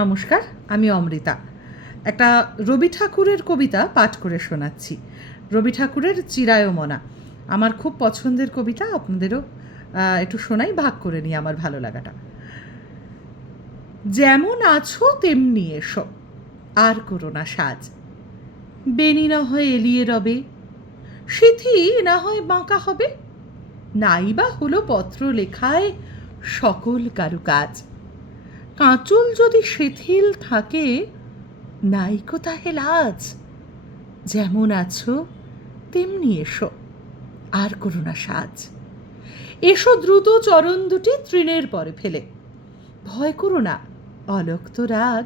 নমস্কার, আমি অমৃতা। একটা রবি ঠাকুরের কবিতা পাঠ করে শোনাচ্ছি। রবি ঠাকুরের চিরায়মনা আমার খুব পছন্দের কবিতা, আপনাদেরও একটু শোনাই, ভাগ করে নিই আমার ভালো লাগাটা। যেমন আছো তেমনি এসো, আর করো না সাজ। বেনি না হয় এলিয়ে রবে, সিথি না হয় বাঁকা হবে, নাইবা হলো পত্র লেখায় সকল কারুকাজ। কাঁচুল যদি শিথিল থাকে, নাইকো তাহে লাজ। যেমন আছো তেমনি এসো, আর করো না সাজ। এসো দ্রুত চরণ দুটি তৃণের পরে ফেলে, ভয় করো না অলক্ত রাগ,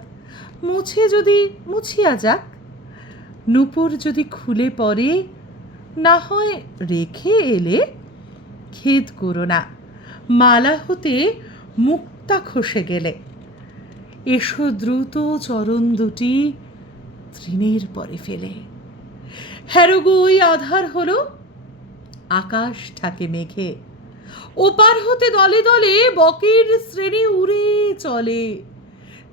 মুছে যদি মুছিয়া যাক। নূপুর যদি খুলে পড়ে, না হয় রেখে এলে, খেদ করো না মালা হতে মুক্তা খসে গেলে। এসো দ্রুত চরণ দুটি তৃণের পরে ফেলে। হ্যারোগই আধার হলো, আকাশ ঢাকে মেঘে। ওপার হতে দলে দলে বকের শ্রেণী উড়ে চলে।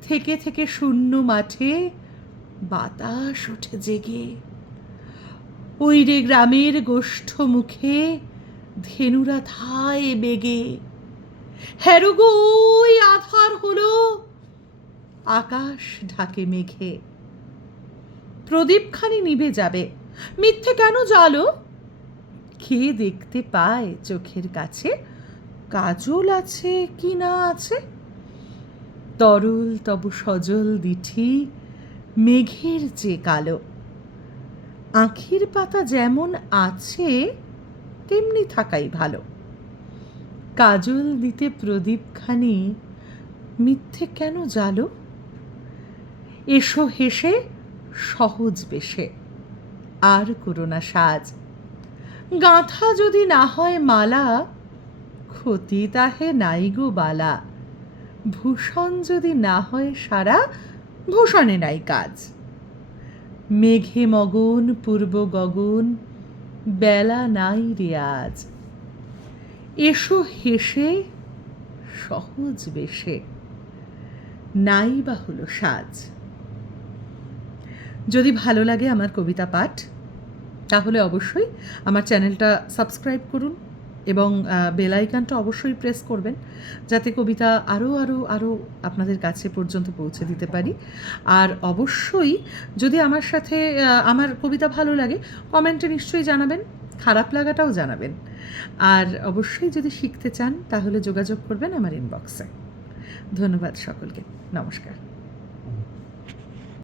থেকে থেকে শূন্য মাঠে বাতাস ওঠে জেগে। ওই রে গ্রামের গোষ্ঠ মুখে ধেনুরা ধায় বেগে। হ্যারোগই আধার হলো, আকাশ ঢাকে মেঘে। প্রদীপখানি নিভে যাবে, মিথ্যে কেন জ্বালো? কে দেখতে পায় চোখের কাছে কাজল আছে কি না আছে? তরল তবু সজল দিঠি মেঘের যে কালো। আঁখির পাতা যেমন আছে তেমনি থাকাই ভালো। কাজল দিতে প্রদীপখানি মিথ্যে কেন জ্বালো? এসো হেসে সহজ বেশে, আর করো না সাজ। গাঁথা যদি না হয় মালা, ক্ষতি তাহে নাই গো বালা। ভূষণ যদি না হয় সারা, ভূষণে নাই কাজ। মেঘে মগন পূর্ব গগন, বেলা নাই রে আজ। এসো হেসে সহজ বেশে, নাই বা হলো সাজ। যদি ভালো লাগে আমার কবিতা পাঠ, তাহলে অবশ্যই আমার চ্যানেলটা সাবস্ক্রাইব করুন এবং বেল আইকনটা অবশ্যই প্রেস করবেন, যাতে কবিতা আরও আরও আরও আপনাদের কাছে পর্যন্ত পৌঁছে দিতে পারি। আর অবশ্যই যদি আমার সাথে আমার কবিতা ভালো লাগে, কমেন্টে নিশ্চয়ই জানাবেন, খারাপ লাগাটাও জানাবেন। আর অবশ্যই যদি শিখতে চান তাহলে যোগাযোগ করবেন আমার ইনবক্সে। ধন্যবাদ সকলকে, নমস্কার।